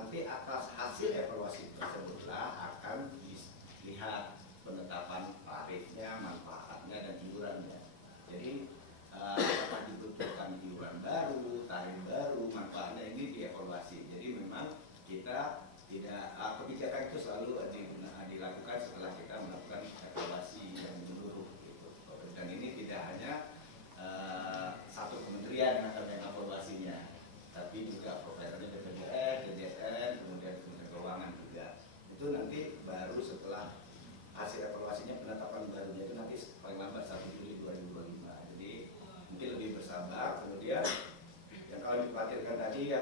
nanti atas hasil evaluasi tersebutlah akan dilihat penetapan tarifnya, manfaatnya, dan iurannya. Jadi apakah dibutuhkan iuran baru, tarif baru, manfaatnya ini dievaluasi. Jadi memang kita tidak, kebijakan itu selalu dilakukan setelah kita melakukan evaluasi yang menyeluruh gitu. Dan ini tidak hanya satu kementerian yang akan mengevaluasinya, tapi juga providernya BPJS, DJSN, kemudian Kementerian Keuangan juga. Itu nanti baru setelah hasil evaluasinya, penetapan barunya itu nanti paling lambat 1 Juli 2025. Jadi mungkin lebih bersabar. Kemudian yang kalau dikhawatirkan tadi ya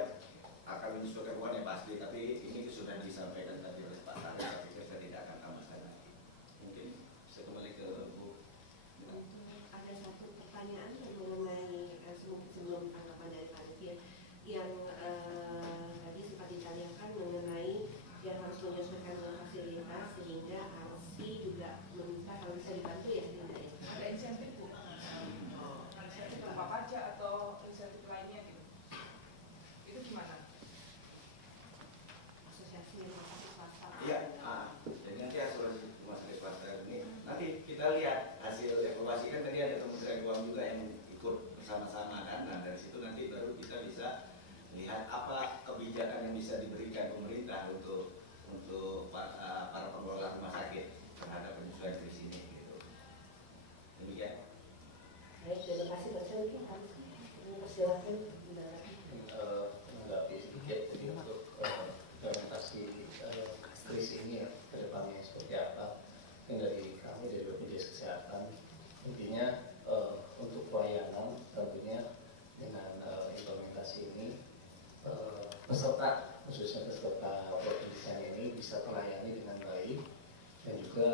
akan menyesuaikan uang yang pasti, tapi ini sudah disampaikan tadi oleh Pak Tari, tapi saya tidak akan tambahkan lagi. Mungkin saya kembali ke Bu. Ada satu pertanyaan mengenai sebelum tanggapan dari panitia yang tadi sempat ditanyakan mengenai yang harus menyesuaikan dengan fasilitas, sehingga ARSI juga meminta kalau bisa dibantu ya Linda ya. Ada insentif Bu? Insentif berupa pajak atau insentif lainnya gitu? Itu gimana? Asosiasi rumah sakit swasta. Iya, jadi nanti asuransi rumah sakit swasta ini nanti kita lihat hasil evaluasi, kan tadi ada Kementerian Keuangan juga yang ikut bersama-sama kan. Nah dari situ nanti baru kita bisa lihat apa kebijakan yang bisa diberikan pemerintah untuk para pengelola rumah sakit terhadap penyesuaian kris ini gitu. Demikian. Baik, terima kasih Pak Sel. Persilakan. Menanggapi sedikit jadi untuk implementasi kris ini ya, ke depannya seperti apa. Yang dari kami dari BPJS Kesehatan intinya untuk pelayanan tentunya dengan implementasi ini peserta, khususnya peserta pendidikan ini bisa terlayani dengan baik, dan juga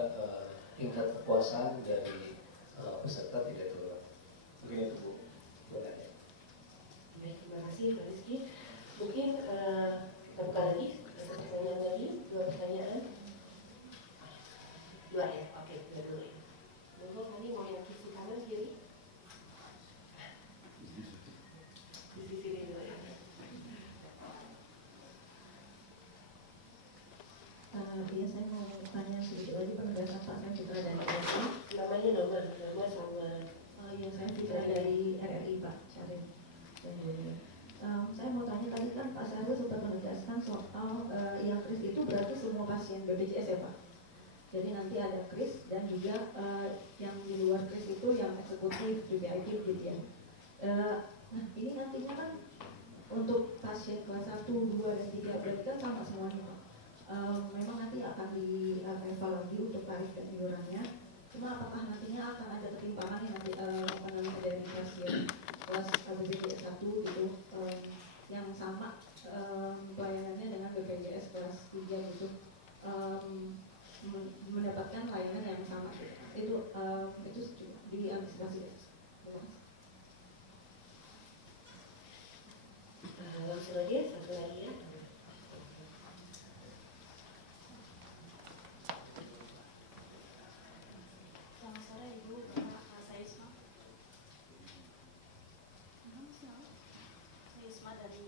tingkat kepuasan dari peserta tidak turun. Mungkin itu Bu. Baik, terima kasih Pak Rizky. Mungkin kita buka lagi satu pertanyaan lagi, 2 pertanyaan. 2 ya, oke, 2 dulu ya. Monggo tadi mau yang sisi kanan kiri. Di sisi ini dulu ya. Iya, saya mau tanya sedikit lagi penegasan Pak. Saya Citra dari RRI. Namanya nomor sama. Iya, saya Citra dari RRI Pak Syarif. Saya mau tanya tadi kan Pak Syarif sempat menegaskan soal yang kris itu berarti semua pasien BPJS ya Pak. Jadi nanti ada kris dan juga yang di luar kris itu yang eksekutif, VIP gitu ya. Nah ini nantinya kan untuk pasien kelas 1, 2, dan 3 berarti kan sama semuanya Pak. Memang nanti akan dievaluasi lagi untuk tarif dan iurannya. Cuma apakah nantinya akan ada ketimpangan yang nanti dari pasien kelas BPJS 1 gitu yang sama pelayanannya dengan BPJS kelas 3 gitu, mendapatkan layanan yang sama gitu. Itu diantisipasi. Langsung aja, satu lagi ya. Selamat sore Ibu, saya Isma. Saya Isma dari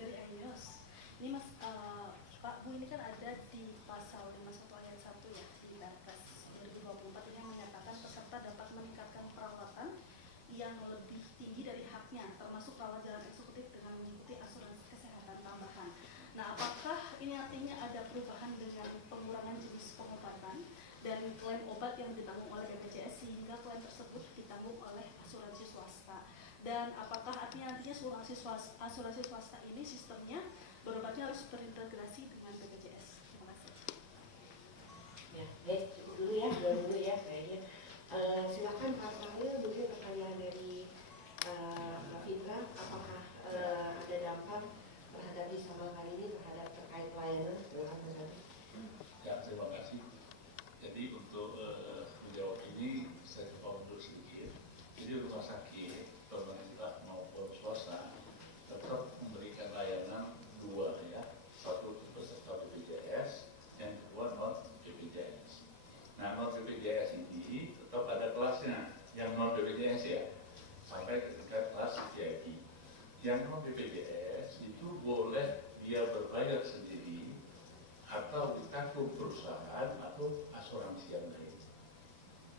Enios. Ini Mas, Pak Bu, ini kan ada di pasal 51 ayat 1 ya, di Perpres 2024 ini yang menyatakan peserta dapat meningkatkan perawatan yang lebih tinggi dari haknya, termasuk rawat jalan eksekutif dengan mengikuti asuransi kesehatan tambahan. Nah, apakah ini artinya ada perubahan dengan pengurangan jenis pengobatan dan klaim obat yang ditanggung oleh BPJS sehingga klaim tersebut ditanggung oleh asuransi swasta? Dan apakah artinya nantinya asuransi swasta ini sistemnya berobatnya harus terintegrasi dengan BPJS? Terima kasih. Ya, baik, cukup dulu ya, dulu ya kayaknya. Silakan Pak Fahil, mungkin pertanyaan dari Mbak Fitra, apakah ada dampak terhadap Isama kali ini terhadap terkait pelayanan? Ya, terima kasih. Jadi untuk menjawab ini saya coba mundur sedikit. Jadi rumah sakit pemerintah maupun swasta tetap memberikan layanan 2 ya, satu untuk peserta BPJS, yang kedua non BPJS. Nah, non BPJS ini tetap ada kelasnya, yang non BPJS ya, sampai ke tingkat kelas VIP. Yang non BPJS itu boleh dia berbayar sendiri atau ditanggung perusahaan atau asuransi yang lain.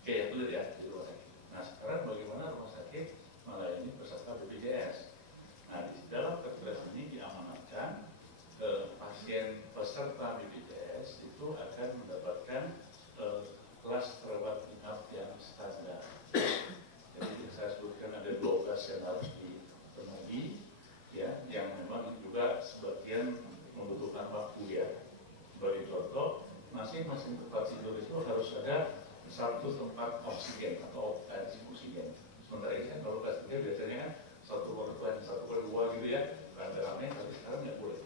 Kayak clear ya di rumah sakit. Nah sekarang bagaimana rumah sakit melayani peserta BPJS? Nah di dalam perpres ini diamanatkan pasien peserta BPJS itu akan mendapatkan kelas rawat inap yang standar. Jadi saya sebutkan ada 12 yang harus dipenuhi, ya, yang memang juga sebagian membutuhkan waktu ya. Bagi contoh, masing-masing tempat tidur itu harus ada satu tempat oksigen atau oksigen. Sementara ini kan kalau kelas 3 biasanya kan satu per dua gitu ya, rame-rame, tapi sekarang nggak boleh.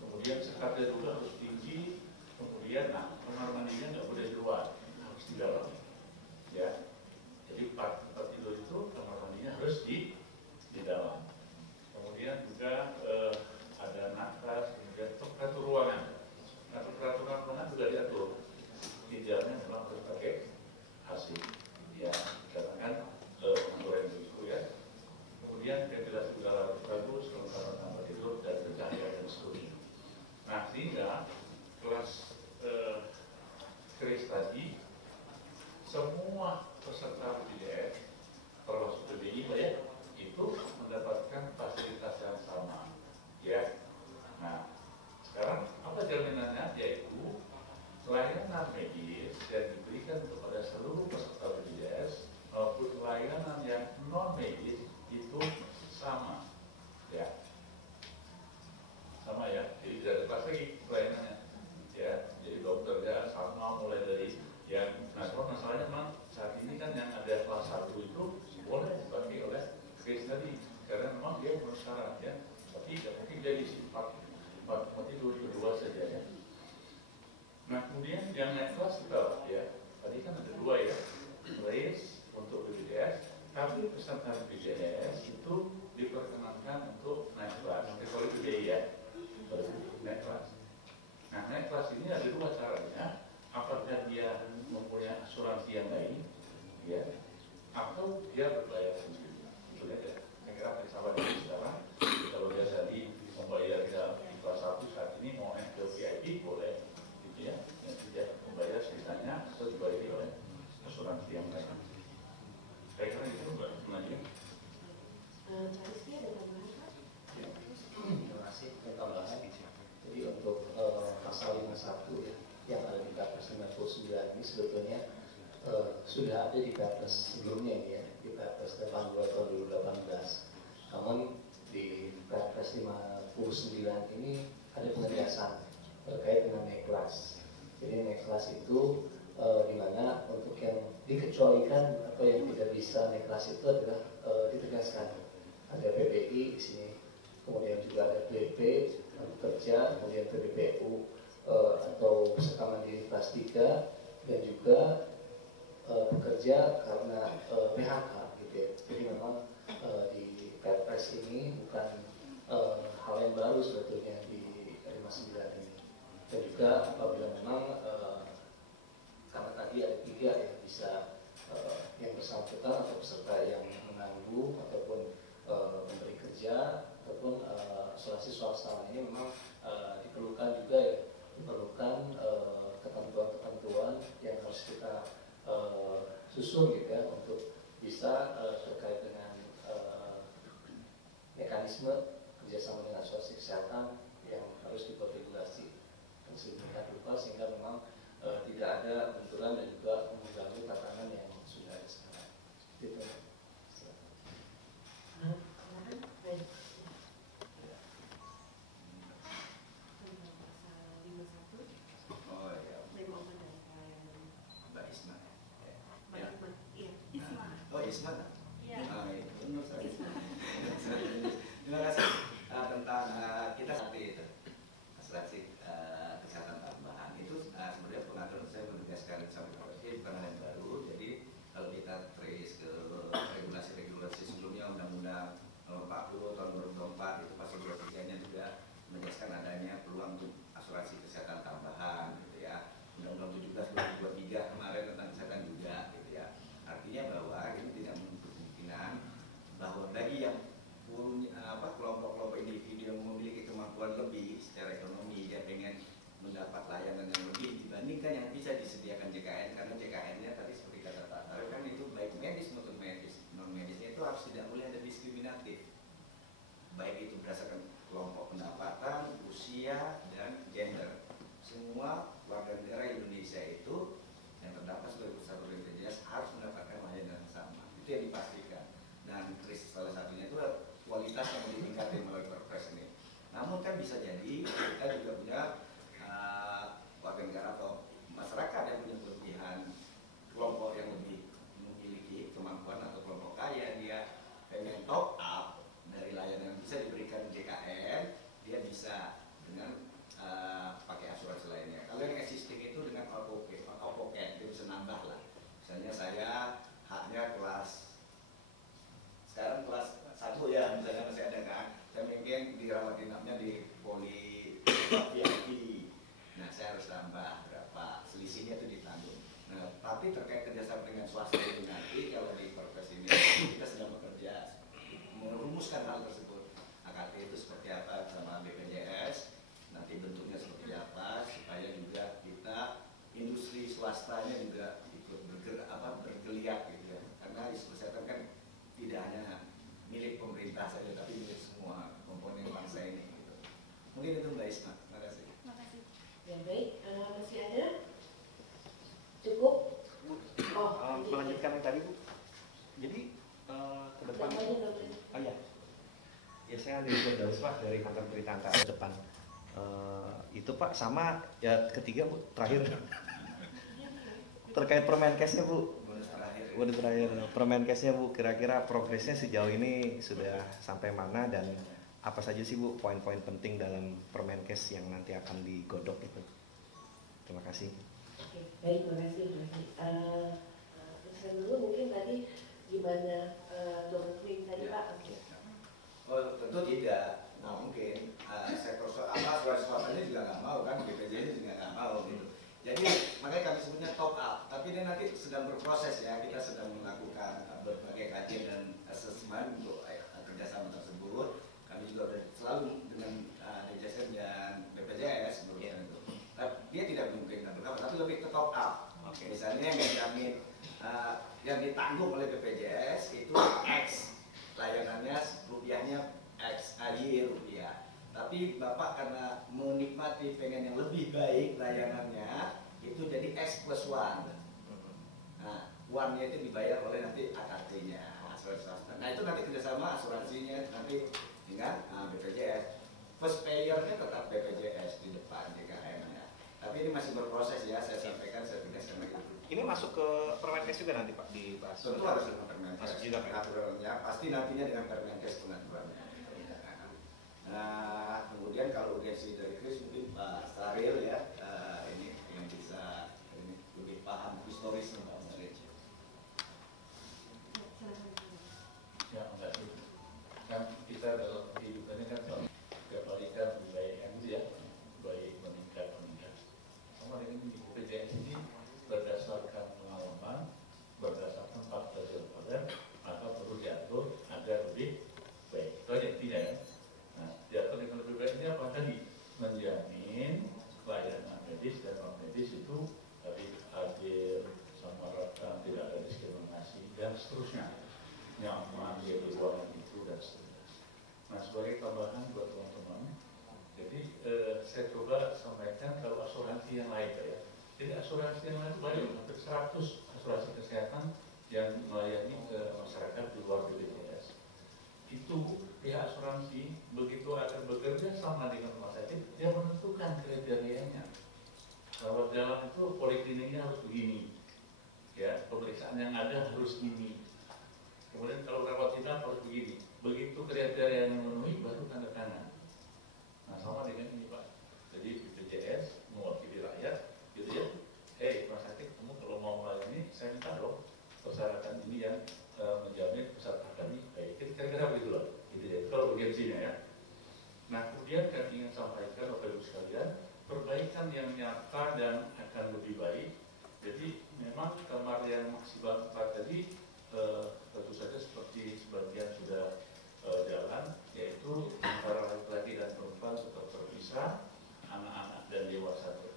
Kemudian sekatnya juga harus tinggi, kemudian kamar mandinya nggak boleh di luar, harus di dalam. Ya, jadi tempat tidur itu kamar mandinya harus di dalam. Kemudian juga ada nakras, kemudian temperatur ruangan. Nah, peraturan ruangan juga diatur. Tidaknya memang harus pakai AC. Ya, karena kan pengaturan itu ya. Kemudian ventilasi udara bagus, kelengkapan tempat tidur dan pencahayaan dan seterusnya. Nah, sehingga kelas kris tadi semua peserta BPJS termasuk PBI ya, itu mendapatkan fasilitas yang sama. Ya. Nah, sekarang apa jaminannya? Yaitu layanan medis yang diberikan kepada seluruh peserta BPJS maupun layanan yang non medis itu sama, ya, sama ya. Jadi tidak ada kelas lagi layanannya, ya. Jadi dokternya sama mulai dari yang, nah kalau masalahnya memang saat ini kan yang ada kelas 1 itu boleh dipakai oleh case tadi karena memang dia bersyarat ya, tapi tidak mungkin dia diisi 4 tidur kedua saja ya. Nah kemudian yang naik kelas kita ya, tadi kan ada 2 ya, raise untuk BPJS, tapi peserta BPJS itu diperkenankan untuk naik kelas, kalau itu biaya naik kelas. Nah naik kelas ini ada 2 caranya, apakah dia mempunyai asuransi yang lain, ya, atau dia berbayar sendiri. Itu aja. Saya kira sama dengan sekarang, kalau dia tadi membayar di kelas 1 saat ini mau naik ke VIP boleh, gitu ya, yang tidak membayar sisanya atau dibayari oleh asuransi yang lain. Saya kira itu Mbak Nadia. Cariski ada tambahan Pak? Terima kasih. Tambahan. Jadi untuk pasal 51 ya, yang ada di Perpres 99 ini sebetulnya sudah ada di Perpres sebelumnya ini ya, di Perpres 82 tahun 2018. Namun di Perpres 59 ini ada penegasan terkait dengan naik kelas. Jadi naik kelas itu di mana untuk yang dikecualikan atau yang tidak bisa naik kelas itu adalah ditegaskan ada PBI di sini, kemudian juga ada PP kerja, kemudian PBPU atau peserta mandiri kelas 3 dan juga bekerja karena PHK gitu ya. Jadi memang di Perpres ini bukan hal yang baru sebetulnya di 59 ini. Dan juga apabila memang karena tadi ada 3 yang bisa yang bersangkutan atau peserta yang menangguh ataupun memberi kerja ataupun asuransi swasta ini memang diperlukan juga ya, diperlukan ketentuan-ketentuan yang harus kita susun gitu ya untuk bisa terkait dengan mekanisme kerjasama dengan asuransi kesehatan yang harus dibuat regulasi sedemikian rupa sehingga memang tidak ada benturan dan juga mengganggu tatanan yang sudah ada sekarang. Gitu. Oh ya, Mbak Isma. Ya. Oh Isma. Iya. Menurut saya. Terima kasih tentang kita seperti itu asuransi kesehatan tambahan itu sebenarnya pengaturan saya menegaskan sampai pada bukan hal yang baru. Jadi kalau kita trace ke mendapat layanan yang lebih dibandingkan yang bisa disediakan JKN, karena JKN-nya tadi seperti kata Pak Tarif kan itu baik medis maupun medis, non medisnya itu harus tidak boleh ada diskriminatif, baik itu berdasarkan kelompok pendapatan, usia, dan gender. Semua warga negara Indonesia itu yang terdapat sebagai peserta BPJS harus mendapatkan layanan yang sama. Itu yang dipastikan. Dan salah satunya itu kualitas yang ditingkatkan melalui Perpres ini. Namun kan bisa jadi kita juga punya warga negara atau masyarakat yang punya kelebihan, kelompok yang lebih memiliki kemampuan atau kelompok kaya, dia pengen top up dari layanan yang bisa diberikan JKN, dia bisa dengan pakai asuransi lainnya. Kalau yang existing itu dengan Alpoket, dia bisa nambah lah. Misalnya saya haknya sekarang kelas 1 ya, misalnya masih ada kan, saya mungkin dirawat inapnya di poli VIP. Nah, saya harus tambah berapa, selisihnya itu ditanggung. Nah, tapi terkait kerjasama dengan swasta itu nanti, kalau di Perpres ini kita sedang bekerja merumuskan hal tersebut. AKT itu seperti apa sama BPJS, nanti bentuknya seperti apa, supaya juga kita industri swastanya juga ikut bergeliat gitu ya. Karena isu kesehatan kan tidak hanya milik pemerintah saja, tapi milik semua komponen bangsa ini gitu. Mungkin itu Mbak Isma. Terima kasih. Terima kasih. Ya baik, masih ada? Cukup? Melanjutkan yang tadi Bu. Jadi ke depan. Oh iya. Ya saya dari Firdaus Pak dari kantor berita Antara depan. Itu Pak sama ya ketiga Bu terakhir terkait Permenkesnya Bu. Bonus terakhir Permenkesnya Bu, kira-kira progresnya sejauh ini sudah sampai mana dan apa saja sih Bu poin-poin penting dalam Permenkes yang nanti akan digodok itu? Terima kasih. Oke, baik, terima kasih. Saya dulu mungkin tadi gimana Dr. Queen tadi Pak? Oh, tentu tidak. Nah, mungkin sektor swastanya juga nggak mau kan, BPJS juga nggak mau gitu. Jadi makanya kami sebutnya top up. Tapi ini nanti sedang berproses ya. Kita sedang melakukan berbagai kajian dan asesmen untuk kerjasama tersebut. Kami juga selalu dengan DJSN dan BPJS berusaha itu. Tapi dia tidak mungkin tapi lebih ke top up. Misalnya yang dijamin yang ditanggung oleh BPJS itu X, layanannya rupiahnya X, rupiah. Tapi Bapak karena menikmati pengen yang lebih baik layanannya, itu jadi X plus 1. Nah, 1-nya itu dibayar oleh nanti AKT-nya, asuransi swasta. Nah, itu nanti kerjasama asuransinya nanti dengan BPJS. First payer-nya tetap BPJS di depan JKN-nya. Tapi ini masih berproses ya, saya sampaikan, saya tegaskan lagi. Ini masuk ke Permenkes juga nanti Pak dibahas. Tentu harus dengan Permenkes. Masuk juga Pak. Aturannya pasti nantinya dengan Permenkes pengaturannya. Nah, kemudian kalau urgensi dari Kris mungkin Pak Saril ya, ini yang bisa ini lebih paham historisnya Pak Saril. Ya, enggak sih. Kan kita dalam kehidupannya kan tiap hari kan baik ya, baik meningkat. Sama dengan di BPJS ini berdasarkan pengalaman, berdasarkan fakta dan maka perlu diatur agar lebih baik. Itu aja intinya ya. Nah, diatur dengan lebih baik ini apa tadi? Menjamin layanan medis dan non medis itu tadi adil, sama rata, tidak ada diskriminasi dan seterusnya. Nyaman di ruangan itu dan seterusnya. Nah, sebagai tambahan buat teman-teman, jadi saya coba sampaikan kalau asuransi yang lain ya. Jadi asuransi yang lain banyak, hampir 100 asuransi kesehatan yang melayani ke masyarakat di luar BPJS. Itu pihak asuransi begitu akan bekerja sama dengan rumah sakit, dia menentukan kriterianya. Kalau jalan itu polikliniknya harus begini, ya pemeriksaan yang ada harus ini. Kemudian kalau rawat inap harus begini. Begitu kriteria yang memenuhi baru tanda tangan. Nah, sama dengan ini Pak. Jadi BPJS mewakili rakyat, gitu ya. Rumah sakit, kamu kalau mau melayani, saya minta dong persyaratan ini yang menjamin peserta kami baik. Kira-kira begitu loh. Gitu ya. Kalau urgensinya ya. Nah, kemudian kami ingin sampaikan Bapak Ibu sekalian, perbaikan yang nyata dan akan lebih baik. Jadi memang kamar yang maksimal 4 tadi tentu saja seperti sebagian sudah jalan, yaitu antara laki-laki dan perempuan tetap terpisah, anak-anak dan dewasa terpisah.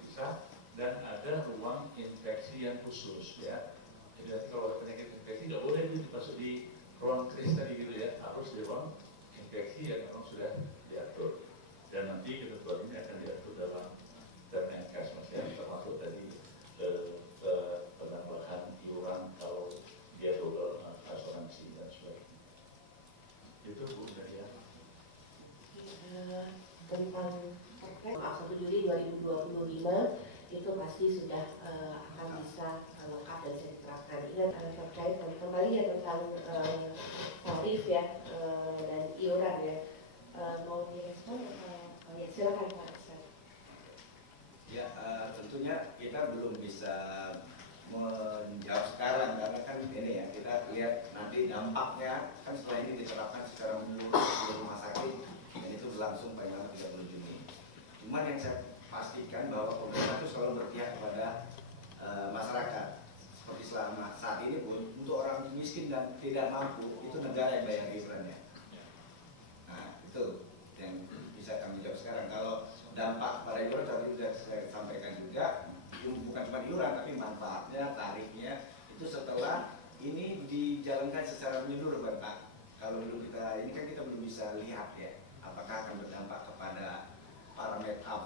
itu pasti sudah akan bisa lengkap dan bisa diterapkan. Ingat terkait kembali ya tentang tarif ya dan iuran ya. Mau direspon? Ya silakan Pak. Ya, tentunya kita belum bisa menjawab sekarang karena kan ini ya, kita lihat nanti dampaknya kan setelah ini diterapkan secara menyeluruh di rumah sakit dan itu berlangsung paling lama 30 Juni. Cuman yang saya pastikan bahwa pemerintah itu selalu berpihak kepada masyarakat. Seperti selama saat ini pun untuk orang miskin dan tidak mampu itu negara yang bayar iurannya. Nah itu yang bisa kami jawab sekarang. Kalau dampak pada iuran tadi sudah saya sampaikan juga, bukan cuma iuran tapi manfaatnya, tarifnya itu setelah ini dijalankan secara menyeluruh Pak. Kalau dulu kita ini kan kita belum bisa lihat ya apakah akan berdampak kepada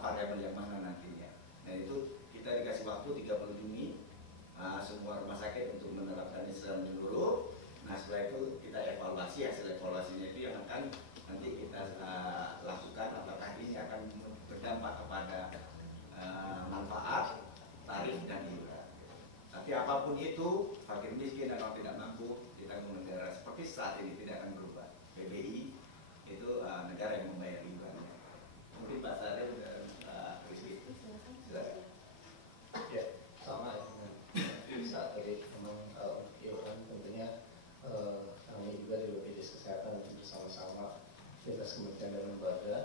variabel yang mana nantinya. Dan itu kita dikasih waktu 30 Juni semua rumah sakit untuk menerapkan ini secara menyeluruh. Nah setelah itu kita evaluasi, hasil evaluasinya itu yang akan nanti kita lakukan apakah ini akan berdampak kepada manfaat, tarif dan iuran. Tapi apapun itu, fakir miskin dan orang tidak mampu ditanggung negara seperti saat ini tidak akan berubah. PBI itu negara yang membayar iurannya. Mungkin Pak Saril dan Pak Rizky. Silakan. Ya, sama ya dengan saat tadi memang iuran tentunya kami juga di BPJS Kesehatan bersama-sama lintas kementerian dan lembaga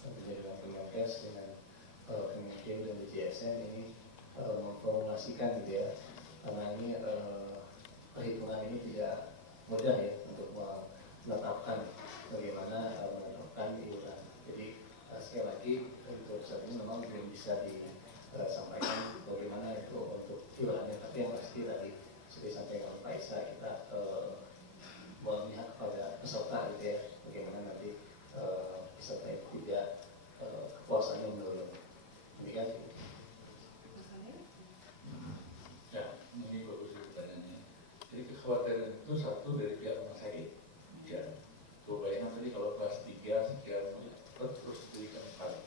tentunya dengan Kemenkes dengan Kemenkim dan DJSN ini memformulasikan gitu ya, karena ini perhitungan ini tidak mudah ya untuk menetapkan bagaimana menetapkan iuran. Jadi sekali lagi untuk saat ini memang belum bisa disampaikan bagaimana itu untuk iurannya, tapi yang pasti tadi seperti disampaikan Pak Isa, kita memihak kepada peserta gitu ya, bagaimana nanti peserta itu tidak kepuasannya menurun. Demikian. Ya, ini bagus pertanyaannya. Jadi kekhawatiran itu satu dari pihak rumah sakit. Ya, bayangkan tadi kalau kelas 3 sekian terus diberikan 4.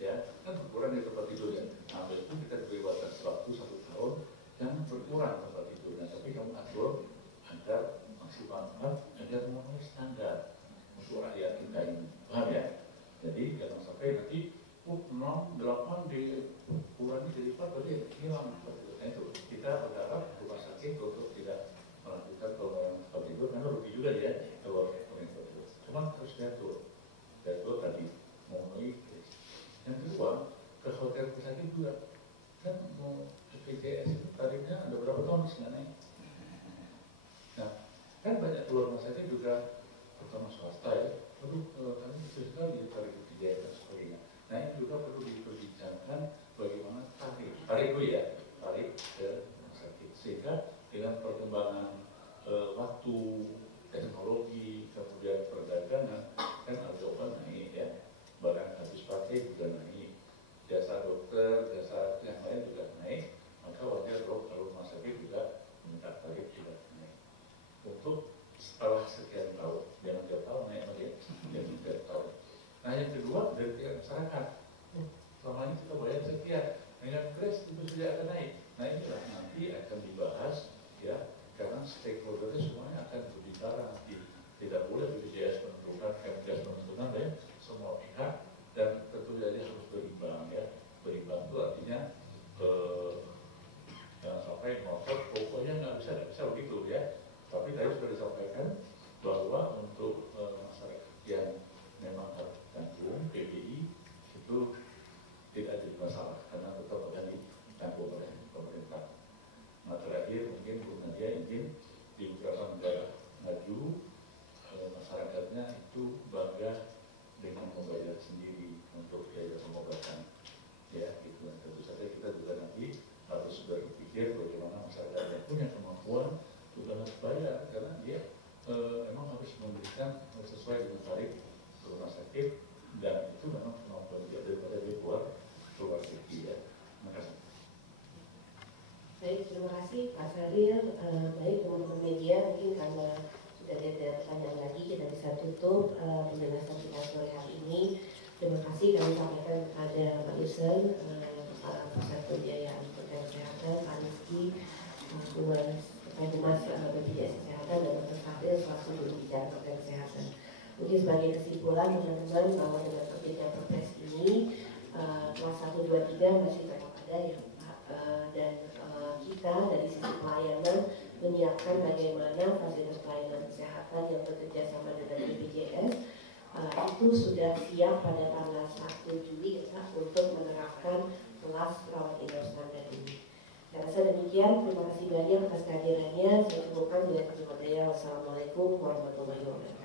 Ya, kan berkurang di tempat tidur ya. Nah, itu kita diberi batas waktu 1 tahun jangan berkurang tempat tidurnya, tapi kamu atur agar maksimal 4 agar memenuhi standar untuk rakyat kita ini. Paham ya? Jadi jangan sampai nanti 8 dikurangi jadi 4 berarti hilang tempat tidur. Nah itu kita berharap rumah sakit untuk tidak melakukan pengurangan tempat tidur karena rugi juga dia kalau pengurangan tempat tidur. Cuma harus diatur tadi memenuhi. Yang kedua, kekhawatiran rumah sakit juga kan mau BPJS itu tarifnya ada berapa tahun sih naik. Nah kan banyak keluar rumah sakit juga terutama swasta ya. Aduh, kami bisa sekali tarif BPJS dan sebagainya. Nah ini juga perlu diperbincangkan bagaimana tarif dulu ya, tarif ke rumah sakit. Sehingga dengan perkembangan waktu, teknologi, kemudian perdagangan, kan harga naik ya, barang habis pakai juga naik, jasa dokter, jasa yang lain juga naik, maka wajar kalau rumah sakit juga minta tarif juga naik. Untuk setelah sekian tahun, jangan tiap tahun naik lagi, jangan tiap tahun. Nah yang kedua dari pihak masyarakat, selama ini kita bayar sekian, dengan kres itu sudah akan naik. Nah inilah nanti akan dibahas ya, karena stakeholdernya semuanya akan berbicara nanti. Tidak boleh BPJS menentukan, Kemenkes menentukan ya, semua pihak, dan tentu saja harus berimbang ya. Berimbang itu artinya jangan sampai ngotot, pokoknya nggak bisa begitu ya. Tapi tadi sudah disampaikan bahwa untuk masyarakat yang memang harus tanggung PBI itu tidak jadi masalah karena tetap akan ditanggung oleh pemerintah. Nah terakhir mungkin Bu Nadia ingin di beberapa negara maju masyarakatnya itu bangga dengan membayar sendiri untuk biaya pengobatan ya gitu. Tentu saja kita juga nanti harus berpikir bagaimana masyarakat yang punya kemampuan juga harus bayar karena dia memang harus memberikan sesuai dengan tarif rumah sakit dan itu memang kemampuan dia daripada dia buat rumah sakit ya. Terima kasih. Baik, terima kasih Pak Saril. Baik teman-teman media, mungkin karena sudah ada pertanyaan lagi kita bisa tutup penjelasan kita sore hari ini. Terima kasih kami sampaikan kepada Pak Yusen, Pak Pusat Pembiayaan Program Kesehatan, Pak Rizky, Humas BPJS Kesehatan, dan Dr. Fadil selaku juru bicara program kesehatan. Mungkin sebagai kesimpulan teman-teman bahwa dengan terbitnya Perpres ini kelas 1, 2, 3 masih tetap ada ya Pak, dan kita dari sisi pelayanan menyiapkan bagaimana fasilitas pelayanan kesehatan yang bekerja sama dengan BPJS itu sudah siap pada tanggal 1 Juli ya, untuk menerapkan kelas rawat inap standar ini. Saya rasa demikian, terima kasih banyak atas kehadirannya. Saya cukupkan dengan terima kasih. Wassalamualaikum warahmatullahi wabarakatuh.